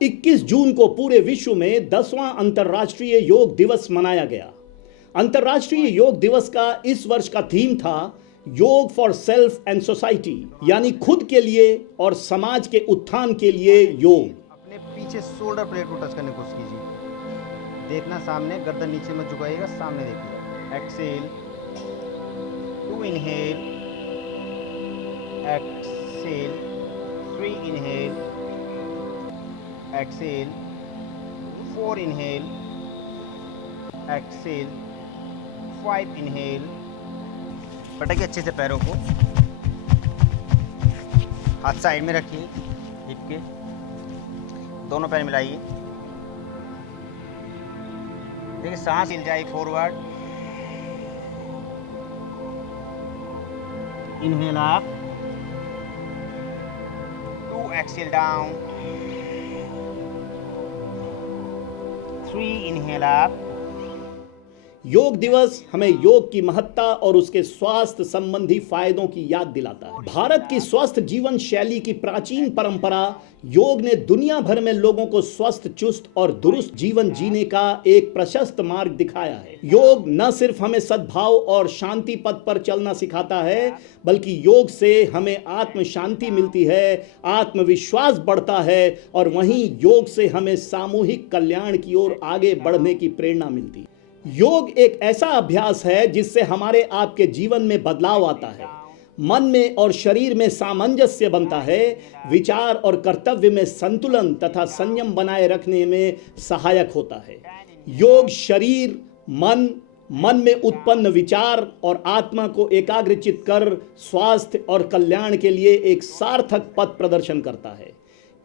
21 जून को पूरे विश्व में 10वां अंतर्राष्ट्रीय योग दिवस मनाया गया। अंतर्राष्ट्रीय योग दिवस का इस वर्ष का थीम था योग फॉर सेल्फ एंड सोसाइटी, यानी खुद के लिए और समाज के उत्थान के लिए योग। अपने पीछे शोल्डर ब्लेड को टच करने की कोशिश कीजिए। देखना सामने, गर्दन नीचे में झुकाइएगा, सामने देखिए। Exhale, 2 inhale, exhale, 3 inhale, exhale, 4 inhale, exhale, 5 inhale. पटकिए अच्छे से पैरों को, हाथ साइड में रखिए, हिप के दोनों पैर मिलाइए। देखिए सांस हिल जाए forward. Inhale up, 2 exhale down, 3 inhale up. योग दिवस हमें योग की महत्ता और उसके स्वास्थ्य संबंधी फायदों की याद दिलाता है। भारत की स्वस्थ जीवन शैली की प्राचीन परंपरा योग ने दुनिया भर में लोगों को स्वस्थ, चुस्त और दुरुस्त जीवन जीने का एक प्रशस्त मार्ग दिखाया है। योग न सिर्फ हमें सद्भाव और शांति पथ पर चलना सिखाता है, बल्कि योग से हमें आत्म शांति मिलती है, आत्मविश्वास बढ़ता है और वहीं योग से हमें सामूहिक कल्याण की ओर आगे बढ़ने की प्रेरणा मिलती है। योग एक ऐसा अभ्यास है जिससे हमारे आपके जीवन में बदलाव आता है, मन में और शरीर में सामंजस्य बनता है, विचार और कर्तव्य में संतुलन तथा संयम बनाए रखने में सहायक होता है। योग शरीर, मन में उत्पन्न विचार और आत्मा को एकाग्रचित कर स्वास्थ्य और कल्याण के लिए एक सार्थक पथ प्रदर्शन करता है।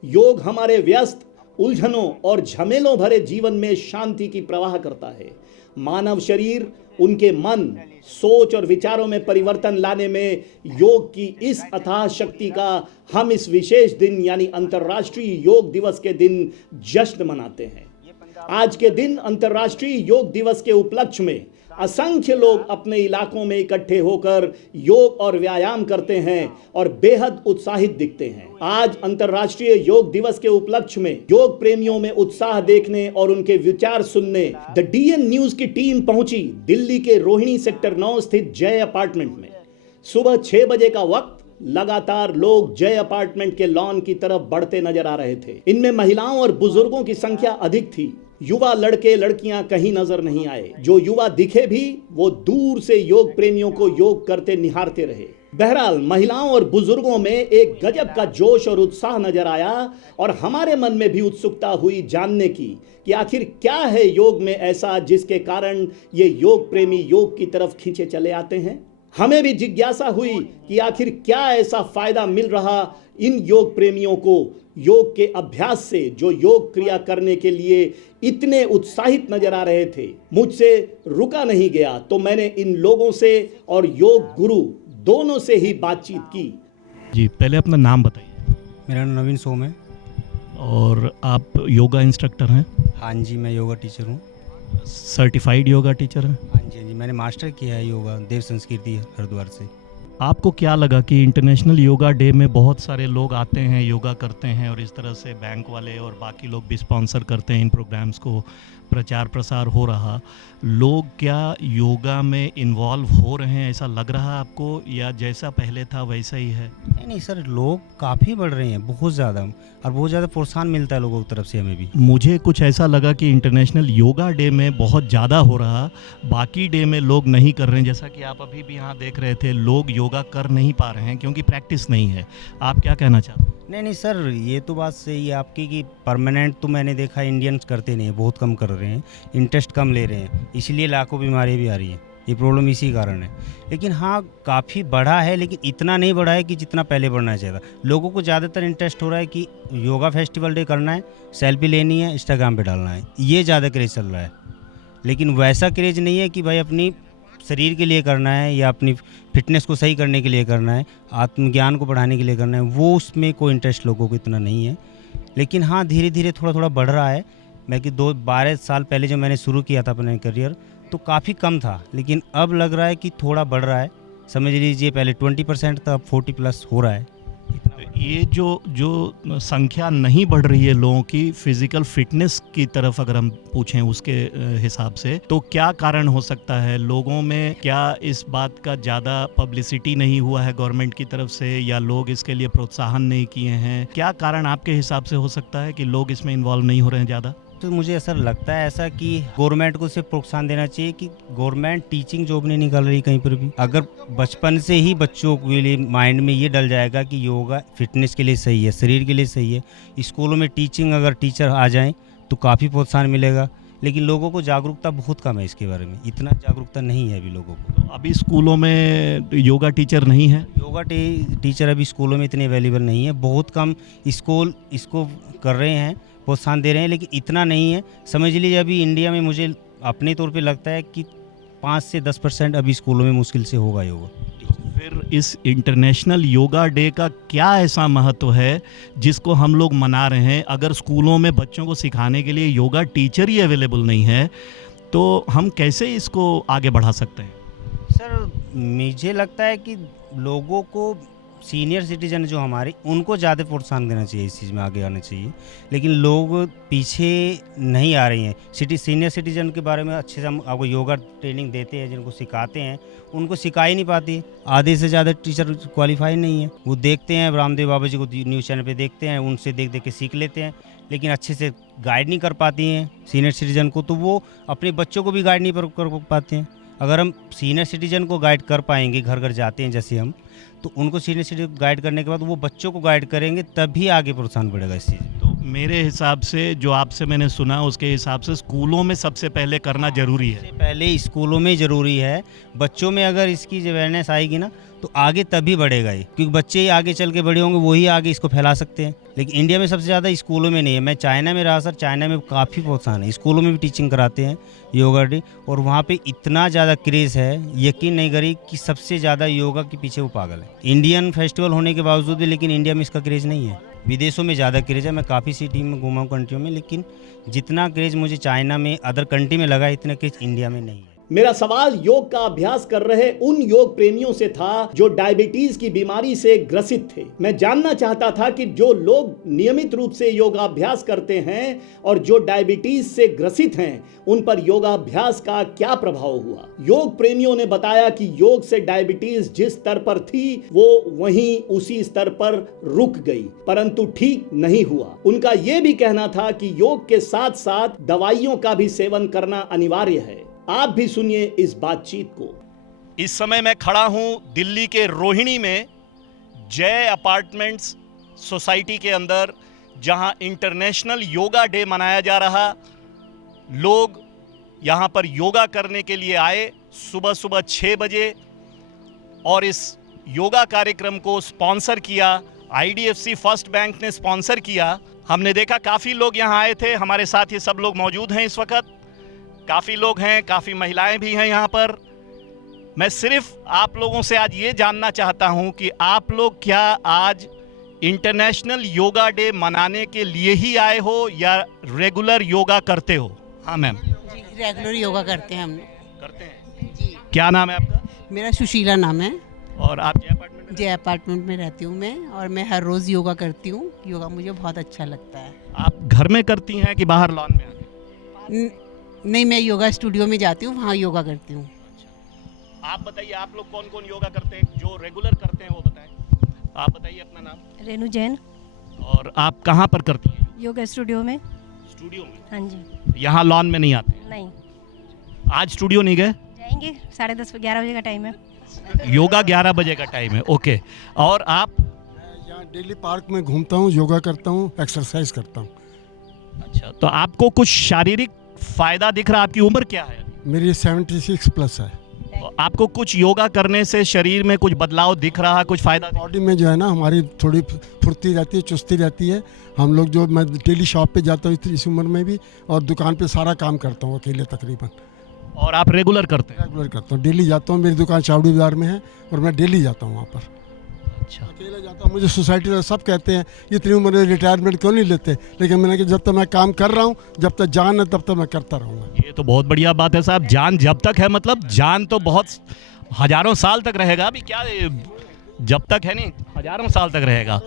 योग हमारे व्यस्त, उलझनों और झमेलों भरे जीवन में शांति की प्रवाह करता है। मानव शरीर, उनके मन, सोच और विचारों में परिवर्तन लाने में योग की इस अथाह शक्ति का हम इस विशेष दिन यानी अंतर्राष्ट्रीय योग दिवस के दिन जश्न मनाते हैं। आज के दिन अंतर्राष्ट्रीय योग दिवस के उपलक्ष्य में असंख्य लोग अपने इलाकों में इकट्ठे होकर योग और व्यायाम करते हैं और बेहद उत्साहित दिखते हैं। आज अंतर्राष्ट्रीय योग दिवस के उपलक्ष्य में योग प्रेमियों में उत्साह देखने और उनके विचार सुनने द डीएन न्यूज की टीम पहुंची दिल्ली के रोहिणी सेक्टर 9 स्थित जय अपार्टमेंट में। सुबह 6 बजे का वक्त, लगातार लोग जय अपार्टमेंट के लॉन की तरफ बढ़ते नजर आ रहे थे। इनमें महिलाओं और बुजुर्गों की संख्या अधिक थी। युवा लड़के लड़कियां कहीं नजर नहीं आए। जो युवा दिखे भी वो दूर से योग प्रेमियों को योग करते निहारते रहे। बहरहाल महिलाओं और बुजुर्गों में एक गजब का जोश और उत्साह नजर आया और हमारे मन में भी उत्सुकता हुई जानने की कि आखिर क्या है योग में ऐसा जिसके कारण ये योग प्रेमी योग की तरफ खींचे चले आते हैं। हमें भी जिज्ञासा हुई कि आखिर क्या ऐसा फायदा मिल रहा इन योग प्रेमियों को योग के अभ्यास से, जो योग क्रिया करने के लिए इतने उत्साहित नजर आ रहे थे। मुझसे रुका नहीं गया तो मैंने इन लोगों से और योग गुरु दोनों से ही बातचीत की। जी, पहले अपना नाम बताइए। मेरा नाम नवीन सोम है। और आप योगा इंस्ट्रक्टर हैं? हाँ जी, मैं योगा टीचर हूँ। सर्टिफाइड योगा टीचर हैं? हाँ जी, मैंने मास्टर किया है योगा देव संस्कृति हरिद्वार से। आपको क्या लगा कि इंटरनेशनल योगा डे में बहुत सारे लोग आते हैं, योगा करते हैं और इस तरह से बैंक वाले और बाकी लोग भी स्पॉन्सर करते हैं इन प्रोग्राम्स को, प्रचार प्रसार हो रहा, लोग क्या योगा में इन्वॉल्व हो रहे हैं, ऐसा लग रहा है आपको, या जैसा पहले था वैसा ही है? नहीं सर, लोग काफ़ी बढ़ रहे हैं, बहुत ज़्यादा, और बहुत ज़्यादा प्रोत्साहन मिलता है लोगों की तरफ से हमें भी। मुझे कुछ ऐसा लगा कि इंटरनेशनल योगा डे में बहुत ज़्यादा हो रहा, बाकी डे में लोग नहीं कर रहे हैं। जैसा कि आप अभी भी यहाँ देख रहे थे, लोग योगा कर नहीं पा रहे हैं क्योंकि प्रैक्टिस नहीं है। आप क्या कहना चाहते हैं? नहीं सर, ये तो बात सही है आपकी कि परमानेंट तो मैंने देखा इंडियंस करते नहीं है, बहुत कम कर रहे हैं, इंटरेस्ट कम ले रहे हैं, इसलिए लाखों बीमारियाँ भी आ रही हैं। ये प्रॉब्लम इसी कारण है। लेकिन हाँ, काफ़ी बढ़ा है, लेकिन इतना नहीं बढ़ा है कि जितना पहले बढ़ना चाहिए था। लोगों को ज़्यादातर इंटरेस्ट हो रहा है कि योगा फेस्टिवल डे करना है, सेल्फी लेनी है, इंस्टाग्राम पे डालना है, ये ज़्यादा क्रेज़ चल रहा है। लेकिन वैसा क्रेज़ नहीं है कि भाई अपनी शरीर के लिए करना है या अपनी फिटनेस को सही करने के लिए करना है, आत्मज्ञान को बढ़ाने के लिए करना है, वो उसमें कोई इंटरेस्ट लोगों को इतना नहीं है। लेकिन हाँ, धीरे धीरे थोड़ा थोड़ा बढ़ रहा है। मैं कि 12 साल पहले जब मैंने शुरू किया था अपना करियर तो काफ़ी कम था, लेकिन अब लग रहा है कि थोड़ा बढ़ रहा है। समझ लीजिए पहले 20% था, अब 40+ हो रहा है। ये जो संख्या नहीं बढ़ रही है लोगों की फिजिकल फिटनेस की तरफ अगर हम पूछें उसके हिसाब से, तो क्या कारण हो सकता है? लोगों में क्या इस बात का ज़्यादा पब्लिसिटी नहीं हुआ है गवर्नमेंट की तरफ से, या लोग इसके लिए प्रोत्साहन नहीं किए हैं? क्या कारण आपके हिसाब से हो सकता है कि लोग इसमें इन्वॉल्व नहीं हो रहे हैं ज़्यादा? तो मुझे ऐसा लगता है ऐसा कि गवर्नमेंट को सिर्फ प्रोत्साहन देना चाहिए कि गवर्नमेंट टीचिंग जॉब नहीं निकाल रही कहीं पर भी। अगर बचपन से ही बच्चों के लिए माइंड में ये डल जाएगा कि योगा फिटनेस के लिए सही है, शरीर के लिए सही है, स्कूलों में टीचिंग अगर टीचर आ जाएं तो काफ़ी प्रोत्साहन मिलेगा। लेकिन लोगों को जागरूकता बहुत कम है इसके बारे में, इतना जागरूकता नहीं है अभी लोगों को। तो अभी स्कूलों में योगा टीचर नहीं है? योगा टीचर अभी स्कूलों में इतने अवेलेबल नहीं है, बहुत कम स्कूल इसको कर रहे हैं, प्रोत्साहन दे रहे हैं, लेकिन इतना नहीं है। समझ लीजिए अभी इंडिया में मुझे अपने तौर पे लगता है कि 5 से 10% अभी स्कूलों में मुश्किल से होगा योगा। फिर इस इंटरनेशनल योगा डे का क्या ऐसा महत्व है जिसको हम लोग मना रहे हैं? अगर स्कूलों में बच्चों को सिखाने के लिए योगा टीचर ही अवेलेबल नहीं है तो हम कैसे इसको आगे बढ़ा सकते हैं? सर मुझे लगता है कि लोगों को सीनियर सिटीजन जो हमारे उनको ज़्यादा प्रोत्साहन देना चाहिए, इस चीज़ में आगे आना चाहिए। लेकिन लोग पीछे नहीं आ रही हैं। सीनियर सिटीजन के बारे में अच्छे से हम आपको योगा ट्रेनिंग देते हैं, जिनको सिखाते हैं उनको सिखा ही नहीं पाती। आधे से ज़्यादा टीचर क्वालिफाई नहीं है। वो देखते हैं रामदेव बाबा जी को न्यूज़ चैनल पे देखते हैं, उनसे देख देख के सीख लेते हैं, लेकिन अच्छे से गाइड नहीं कर पाती हैं सीनियर सिटीजन को, तो वो अपने बच्चों को भी गाइड नहीं कर पाते हैं। अगर हम सीनियर सिटीजन को गाइड कर पाएंगे, घर घर जाते हैं जैसे हम, तो उनको सीनियर सिटीजन गाइड करने के बाद वो बच्चों को गाइड करेंगे, तभी आगे प्रोत्साहन बढ़ेगा इस चीज़। तो मेरे हिसाब से जो आपसे मैंने सुना उसके हिसाब से स्कूलों में सबसे पहले करना जरूरी है। सबसे पहले स्कूलों में ज़रूरी है। बच्चों में अगर इसकी अवेयरनेस आएगी ना तो आगे तभी बढ़ेगा ये, क्योंकि बच्चे ही आगे चल के बड़े होंगे, वही आगे इसको फैला सकते हैं। लेकिन इंडिया में सबसे ज़्यादा स्कूलों में नहीं है। मैं चाइना में रहा सर, चाइना में काफ़ी प्रोत्साहन है, स्कूलों में भी टीचिंग कराते हैं योगा डे, और वहाँ पे इतना ज़्यादा क्रेज़ है, यकीन नहीं करी कि सबसे ज़्यादा योगा के पीछे वो पागल है। इंडियन फेस्टिवल होने के बावजूद भी लेकिन इंडिया में इसका क्रेज़ नहीं है। विदेशों में ज़्यादा क्रेज़ है। मैं काफ़ी सिटी में घूमा हूँ कंट्रियों में, लेकिन जितना क्रेज़ मुझे चाइना में अदर कंट्री में लगा इतना क्रेज़ इंडिया में नहीं है। मेरा सवाल योग का अभ्यास कर रहे उन योग प्रेमियों से था जो डायबिटीज की बीमारी से ग्रसित थे। मैं जानना चाहता था कि जो लोग नियमित रूप से योगाभ्यास करते हैं और जो डायबिटीज से ग्रसित हैं, उन पर योगाभ्यास का क्या प्रभाव हुआ। योग प्रेमियों ने बताया कि योग से डायबिटीज जिस स्तर पर थी वो वहीं उसी स्तर पर रुक गई, परंतु ठीक नहीं हुआ। उनका यह भी कहना था कि योग के साथ साथ दवाइयों का भी सेवन करना अनिवार्य है। आप भी सुनिए इस बातचीत को। इस समय मैं खड़ा हूं दिल्ली के रोहिणी में जय अपार्टमेंट्स सोसाइटी के अंदर, जहां इंटरनेशनल योगा डे मनाया जा रहा। लोग यहां पर योगा करने के लिए आए सुबह सुबह 6 बजे, और इस योगा कार्यक्रम को स्पॉन्सर किया IDFC फर्स्ट बैंक ने स्पॉन्सर किया। हमने देखा काफ़ी लोग यहां आए थे। हमारे साथ ये सब लोग मौजूद हैं इस वक्त। काफ़ी लोग हैं, काफ़ी महिलाएं भी हैं यहाँ पर। मैं सिर्फ आप लोगों से आज ये जानना चाहता हूँ कि आप लोग क्या आज इंटरनेशनल योगा डे मनाने के लिए ही आए हो या रेगुलर योगा करते हो? हाँ मैम। जी, रेगुलर योगा करते हैं हम लोग। करते हैं जी। क्या नाम है आपका? मेरा सुशीला नाम है और आप जय अपार्टमेंट में? जय अपार्टमेंट में रहती हूँ मैं, और मैं हर रोज़ योगा करती हूँ। योगा मुझे बहुत अच्छा लगता है। आप घर में करती हैं कि बाहर लॉन में आके? नहीं, मैं योगा स्टूडियो में जाती हूँ, वहाँ योगा करती हूँ। आप बताइए, आप लोग कौन कौन योगा करते हैं? जो रेगुलर करते हैं वो बताएं। आप बताइए अपना नाम। रेनू जैन। और आप कहाँ पर करती हैं? योगा स्टूडियो में। स्टूडियो में? हाँ जी। यहाँ लॉन में नहीं आते? नहीं, आज स्टूडियो नहीं गए? जाएंगे 10:30 11 बजे का टाइम है। योगा 11 बजे का टाइम है, ओके। और आप? यहाँ डेली पार्क में घूमता हूँ, योगा करता हूँ, एक्सरसाइज करता हूँ। अच्छा, तो आपको कुछ शारीरिक फायदा दिख रहा? आपकी उम्र क्या है? मेरी 76 प्लस है। तो आपको कुछ योगा करने से शरीर में कुछ बदलाव दिख रहा, कुछ फायदा? बॉडी में जो है ना हमारी थोड़ी फुर्ती रहती है, चुस्ती रहती है। हम लोग जो मैं डेली शॉप पे जाता हूँ इस उम्र में भी, और दुकान पे सारा काम करता हूँ अकेले तकरीबन। और आप रेगुलर करते हैं? रेगुलर करता हूँ, डेली जाता हूँ। मेरी दुकान चावड़ी बाजार में है और मैं डेली जाता हूँ वहाँ पर। अच्छा। अकेले जाता हूँ। मुझे सोसाइटी में सब कहते हैं इतनी उम्र में रिटायरमेंट क्यों नहीं लेते, लेकिन मैंने कहा जब तक मैं काम कर रहा हूँ, जब तक जान है तब तक मैं करता रहूँगा। ये तो बहुत बढ़िया बात है साहब। जान जब तक है, मतलब जान तो बहुत हजारों साल तक रहेगा। अभी क्या जब तक है नहीं हजारों साल तक रहेगा।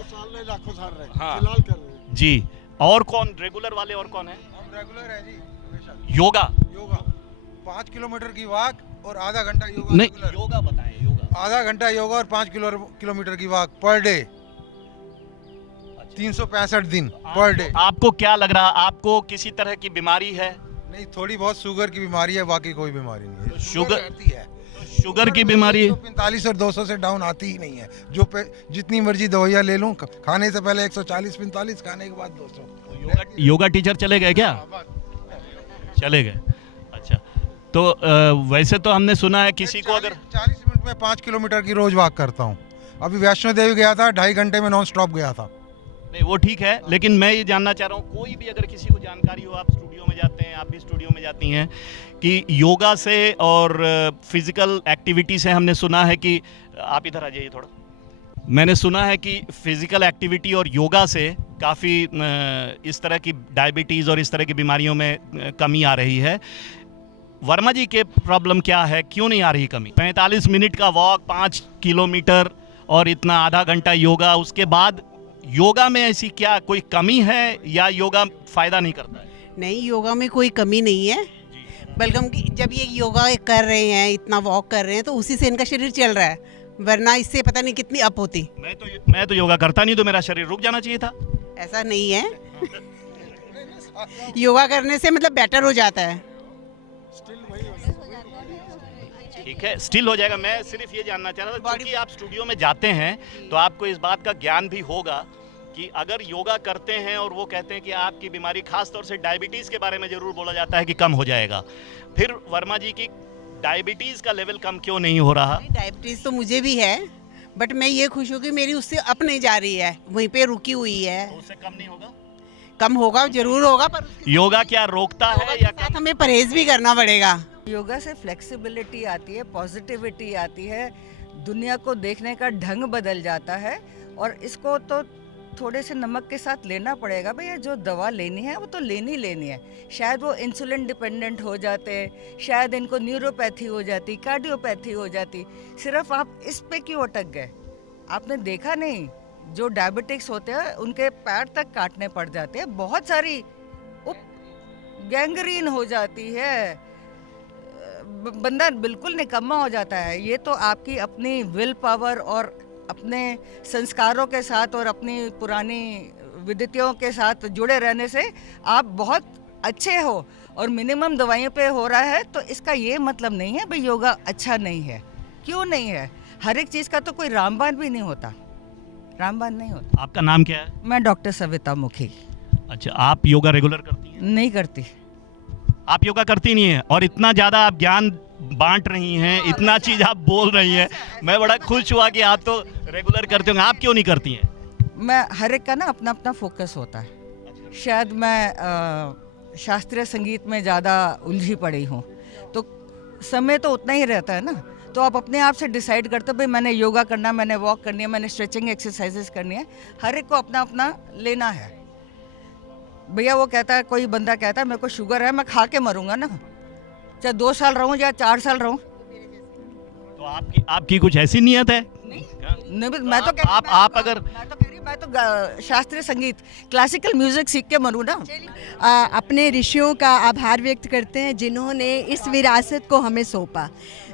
लाखों साल रहे, हाँ। फिलहाल कर रहे हैं। जी। और कौन रेगुलर वाले और कौन है? हम रेगुलर है जी, हमेशा योगा? योगा 5 किलोमीटर की वॉक और आधा घंटा योगा नहीं, रेगुलर। योगा बताएं। योगा आधा घंटा योगा और 5 किलोमीटर की वॉक पर डे, 365 दिन पर डे। आपको क्या लग रहा, आपको किसी तरह की बीमारी है? नहीं, थोड़ी बहुत शुगर की बीमारी है, बाकी कोई बीमारी नहीं है। शुगर- रहती है, शुगर की बीमारी? 145 और 200 से डाउन आती ही नहीं है। जो पे जितनी मर्जी दवाइयाँ ले लूँ, खाने से पहले 140-45, खाने के बाद 200। योगा टीचर चले गए क्या? चले गए, अच्छा। तो वैसे तो हमने सुना है किसी को अगर 40 मिनट में 5 किलोमीटर की रोज वॉक करता हूँ। अभी वैष्णो देवी गया था, 2.5 घंटे में नॉन स्टॉप गया था। नहीं, वो ठीक है, लेकिन मैं ये जानना चाह रहा हूँ, कोई भी अगर किसी को जानकारी हो, आप स्टूडियो में जाते हैं, आप भी स्टूडियो में जाती हैं, कि योगा से और फिजिकल एक्टिविटी से हमने सुना है कि आप इधर आ जाइए थोड़ा। मैंने सुना है कि फिजिकल एक्टिविटी और योगा से काफ़ी इस तरह की डायबिटीज़ और इस तरह की बीमारियों में कमी आ रही है। वर्मा जी के प्रॉब्लम क्या है, क्यों नहीं आ रही कमी? 45 मिनट का वॉक, 5 किलोमीटर और इतना आधा घंटा योगा, उसके बाद योगा में ऐसी क्या कोई कमी है या योगा फ़ायदा नहीं करता है? नहीं, योगा में कोई कमी नहीं है, बल्कि हम जब ये योगा कर रहे हैं, इतना वॉक कर रहे हैं, तो उसी से इनका शरीर चल रहा है, वरना इससे पता नहीं कितनी अप होती। मैं तो योगा करता नहीं, तो मेरा शरीर रुक जाना चाहिए था। ऐसा नहीं है, योगा करने से मतलब बेटर हो जाता है। ठीक है, स्टिल हो जाएगा। मैं सिर्फ ये जानना चाह रहा था, क्योंकि आप स्टूडियो में जाते हैं तो आपको इस बात का ज्ञान भी होगा कि अगर योगा करते हैं और वो कहते हैं कि आपकी बीमारी, खास तौर से डायबिटीज़ के बारे में ज़रूर बोला जाता है कि कम हो जाएगा, फिर वर्मा जी की डायबिटीज़ का लेवल कम क्यों नहीं हो रहा? डायबिटीज़ तो मुझे भी है, बट मैं ये खुश हूँ कि मेरी उससे अप नहीं जा रही है, वहीं पे रुकी हुई है। तो उससे कम नहीं होगा? कम होगा, जरूर होगा, पर योगा क्या रोकता है या कम? हमें परहेज भी करना पड़ेगा। योगा से फ्लेक्सिबिलिटी आती है, पॉजिटिविटी आती है, दुनिया को देखने का ढंग बदल जाता है। और इसको तो थोड़े से नमक के साथ लेना पड़ेगा भैया। जो दवा लेनी है वो तो लेनी है। शायद वो इंसुलिन डिपेंडेंट हो जाते, शायद इनको न्यूरोपैथी हो जाती, कार्डियोपैथी हो जाती। सिर्फ आप इस पे क्यों अटक गए? आपने देखा नहीं, जो डायबिटिक्स होते हैं उनके पैर तक काटने पड़ जाते हैं, बहुत सारी गैंग्रीन हो जाती है, बंदा बिल्कुल निकम्मा हो जाता है। ये तो आपकी अपनी विल पावर और अपने संस्कारों के साथ और अपनी पुरानी विदितियों के साथ जुड़े रहने से आप बहुत अच्छे हो और मिनिमम दवाइयों पे हो रहा है, तो इसका ये मतलब नहीं है भाई योगा अच्छा नहीं है। क्यों नहीं है? हर एक चीज़ का तो कोई रामबाण भी नहीं होता, रामबाण नहीं होता। आपका नाम क्या है? मैं डॉक्टर सविता मुखी। अच्छा, आप योगा रेगुलर करती हैं? नहीं करती। आप योगा करती नहीं है और इतना ज़्यादा आप ज्ञान बांट रही हैं, इतना चीज़ आप बोल रही हैं, मैं बड़ा खुश हुआ कि आप तो रेगुलर करते होंगे। आप क्यों नहीं करती हैं? मैं हर एक का ना अपना अपना फोकस होता है। शायद मैं शास्त्रीय संगीत में ज़्यादा उलझी पड़ी हूँ, तो समय तो उतना ही रहता है ना, तो आप अपने आप से डिसाइड करते हो भाई मैंने योगा करना, मैंने वॉक करनी है, मैंने स्ट्रेचिंग एक्सरसाइजेस करनी है। हर एक को अपना अपना लेना है भैया। वो कहता है, कोई बंदा कहता है मेरे को शुगर है, मैं खा के मरूंगा ना, चाहे 2 साल रहूं या 4 साल रहूं। तो आपकी कुछ ऐसी नीयत है? नहीं, मैं तो मैं तो शास्त्रीय संगीत, क्लासिकल म्यूजिक सीख के मरूं ना। अपने ऋषियों का आभार व्यक्त करते हैं जिन्होंने इस विरासत को हमें सौंपा।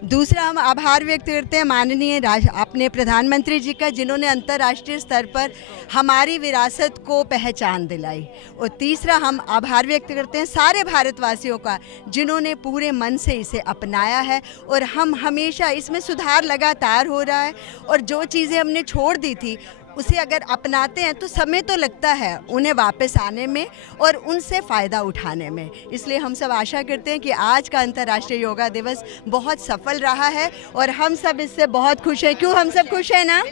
दूसरा, हम आभार व्यक्त करते हैं माननीय अपने प्रधानमंत्री जी का, जिन्होंने अंतर्राष्ट्रीय स्तर पर हमारी विरासत को पहचान दिलाई। और तीसरा, हम आभार व्यक्त करते हैं सारे भारतवासियों का, जिन्होंने पूरे मन से इसे अपनाया है। और हम हमेशा इसमें सुधार लगातार हो रहा है, और जो चीज़ें हमने छोड़ दी थी उसे अगर अपनाते हैं तो समय तो लगता है उन्हें वापस आने में और उनसे फ़ायदा उठाने में। इसलिए हम सब आशा करते हैं कि आज का अंतर्राष्ट्रीय योगा दिवस बहुत सफल रहा है और हम सब इससे बहुत खुश हैं। क्यों, हम सब खुश हैं ना?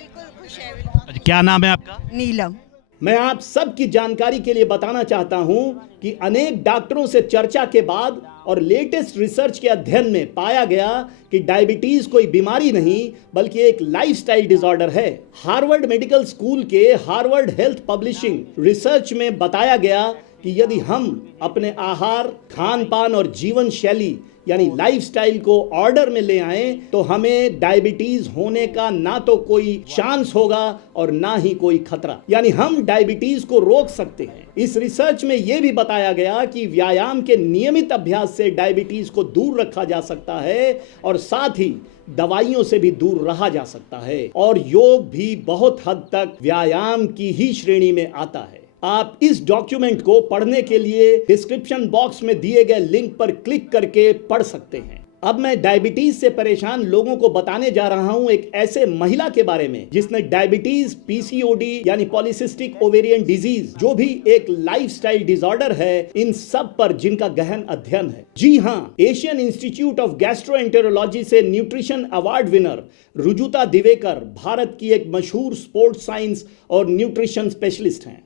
क्या नाम है आपका? नीलम। मैं आप सबकी जानकारी के लिए बताना चाहता हूं कि अनेक डॉक्टरों से चर्चा के बाद और लेटेस्ट रिसर्च के अध्ययन में पाया गया कि डायबिटीज कोई बीमारी नहीं बल्कि एक लाइफस्टाइल डिसऑर्डर है। हार्वर्ड मेडिकल स्कूल के हार्वर्ड हेल्थ पब्लिशिंग रिसर्च में बताया गया कि यदि हम अपने आहार, खान पान और जीवन शैली यानी लाइफस्टाइल को ऑर्डर में ले आएं तो हमें डायबिटीज होने का ना तो कोई चांस होगा और ना ही कोई खतरा, यानी हम डायबिटीज को रोक सकते हैं। इस रिसर्च में यह भी बताया गया कि व्यायाम के नियमित अभ्यास से डायबिटीज को दूर रखा जा सकता है और साथ ही दवाइयों से भी दूर रहा जा सकता है, और योग भी बहुत हद तक व्यायाम की ही श्रेणी में आता है। आप इस डॉक्यूमेंट को पढ़ने के लिए डिस्क्रिप्शन बॉक्स में दिए गए लिंक पर क्लिक करके पढ़ सकते हैं। अब मैं डायबिटीज से परेशान लोगों को बताने जा रहा हूं एक ऐसे महिला के बारे में जिसने डायबिटीज, पीसीओडी यानी पॉलीसिस्टिक ओवेरियन डिजीज, जो भी एक लाइफस्टाइल डिसऑर्डर है, इन सब पर जिनका गहन अध्ययन है। जी हां, एशियन इंस्टीट्यूट ऑफ गैस्ट्रोएंटेरोलॉजी से nutrition award winner Rujuta Diwekar Bharat की एक मशहूर स्पोर्ट्स साइंस और न्यूट्रिशन स्पेशलिस्ट हैं।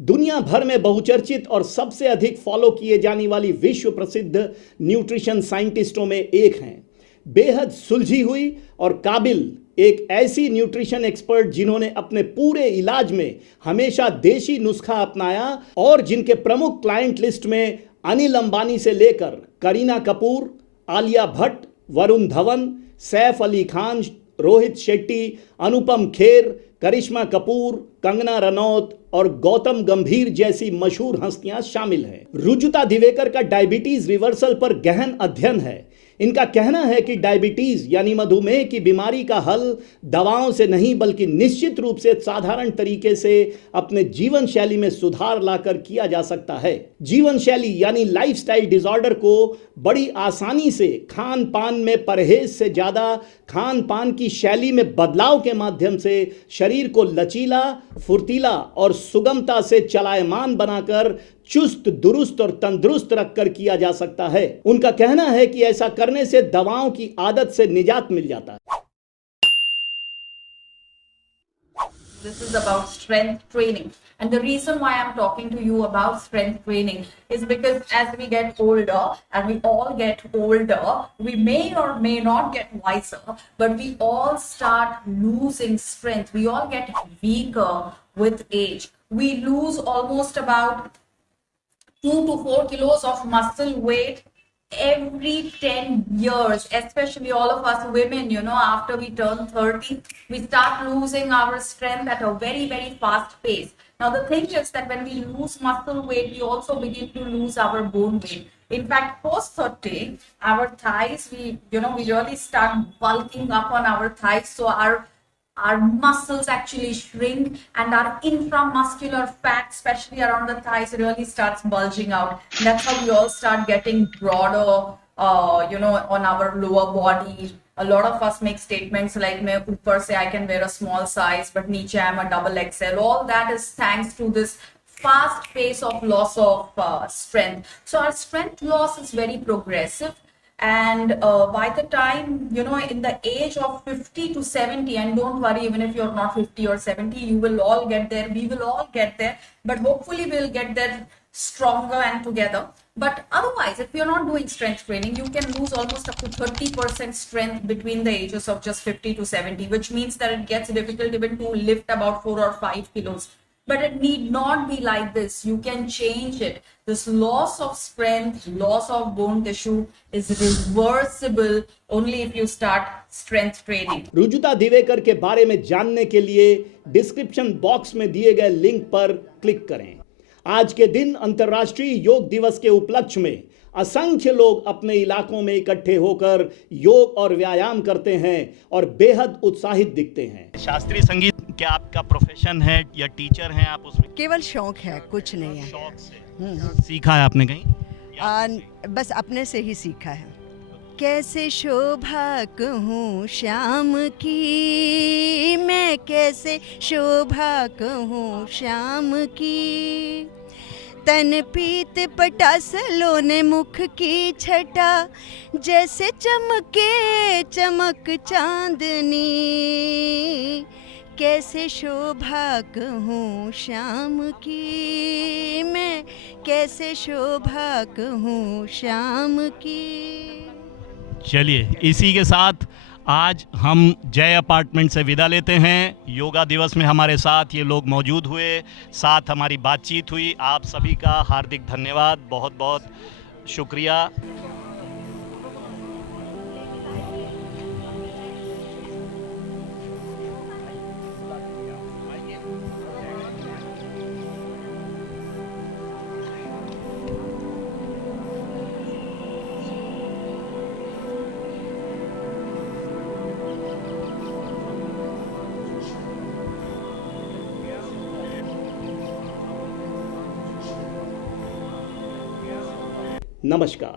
दुनिया भर में बहुचर्चित और सबसे अधिक फॉलो किए जाने वाली विश्व प्रसिद्ध न्यूट्रिशन साइंटिस्टों में एक हैं। बेहद सुलझी हुई और काबिल एक ऐसी न्यूट्रिशन एक्सपर्ट जिन्होंने अपने पूरे इलाज में हमेशा देशी नुस्खा अपनाया और जिनके प्रमुख क्लाइंट लिस्ट में अनिल अंबानी से लेकर करीना कपूर, आलिया भट्ट, वरुण धवन, सैफ अली खान, रोहित शेट्टी, अनुपम खेर, करिश्मा कपूर, कंगना रनौत और गौतम गंभीर जैसी मशहूर हस्तियां शामिल हैं। रुजुता दिवेकर का डायबिटीज रिवर्सल पर गहन अध्ययन है। इनका कहना है कि डायबिटीज यानी मधुमेह की बीमारी का हल दवाओं से नहीं बल्कि निश्चित रूप से साधारण तरीके से अपने जीवन शैली में सुधार लाकर किया जा सकता है। जीवन शैली यानी लाइफस्टाइल डिसऑर्डर को बड़ी आसानी से खान पान में परहेज से ज्यादा खान पान की शैली में बदलाव के माध्यम से शरीर को लचीला, फुर्तीला और सुगमता से चलायमान बनाकर चुस्त, दुरुस्त और तंदुरुस्त रखकर किया जा सकता है। उनका कहना है कि ऐसा करने से दवाओं की आदत से निजात मिल जाता है। This is about strength training, and the reason why I'm talking to you about strength training is because as we get older, and we all get older, we may or may not get wiser, but we all start losing strength. We all get weaker with age. We lose almost about 2 to 4 kilos of muscle weight every 10 years, especially all of us women, after we turn 30, we start losing our strength at a very, very fast pace. Now, the thing is that when we lose muscle weight, we also begin to lose our bone weight. In fact, post 30, our thighs, we really start bulking up on our thighs. So our muscles actually shrink, and our intramuscular fat, especially around the thighs, really starts bulging out. And that's how we all start getting broader, on our lower body. A lot of us make statements like, "मैं ऊपर से I can wear a small size, but नीचे I'm a double XL." All that is thanks to this fast pace of loss of strength. So our strength loss is very progressive. And by the time, in the age of 50 to 70, and don't worry, even if you're not 50 or 70, you will all get there. We will all get there, but hopefully we'll get there stronger and together. But otherwise, if you're not doing strength training, you can lose almost up to 30% strength between the ages of just 50 to 70, which means that it gets difficult even to lift about 4 or 5 kilos. But it need not be like this. You can change it. This loss of strength, loss of bone tissue is reversible only if you start strength training. Rujuta Diwekar के बारे में जानने के लिए description box में दिए गए link पर क्लिक करें। आज के दिन अंतर्राष्ट्रीय योग दिवस के उपलक्ष्य में असंख्य लोग अपने इलाकों में इकट्ठे होकर योग और व्यायाम करते हैं और बेहद उत्साहित दिखते हैं। शास्त्रीय संगीत क्या आपका प्रोफेशन है या टीचर हैं आप उसमें? केवल शौक है, कुछ नहीं है। शौक से सीखा है आपने कहीं? बस अपने से ही सीखा है। कैसे शोभा कहूँ श्याम की, मैं कैसे शोभा कहूँ श्याम की, तन पीत पटासलों ने मुख की छटा, जैसे चमके चमक चांदनी, कैसे शोभा कहूँ श्याम की, मैं कैसे शोभा कहूँ श्याम की। चलिए, इसी के साथ आज हम जय अपार्टमेंट से विदा लेते हैं। योगा दिवस में हमारे साथ ये लोग मौजूद हुए, साथ हमारी बातचीत हुई। आप सभी का हार्दिक धन्यवाद, बहुत बहुत शुक्रिया। नमस्कार।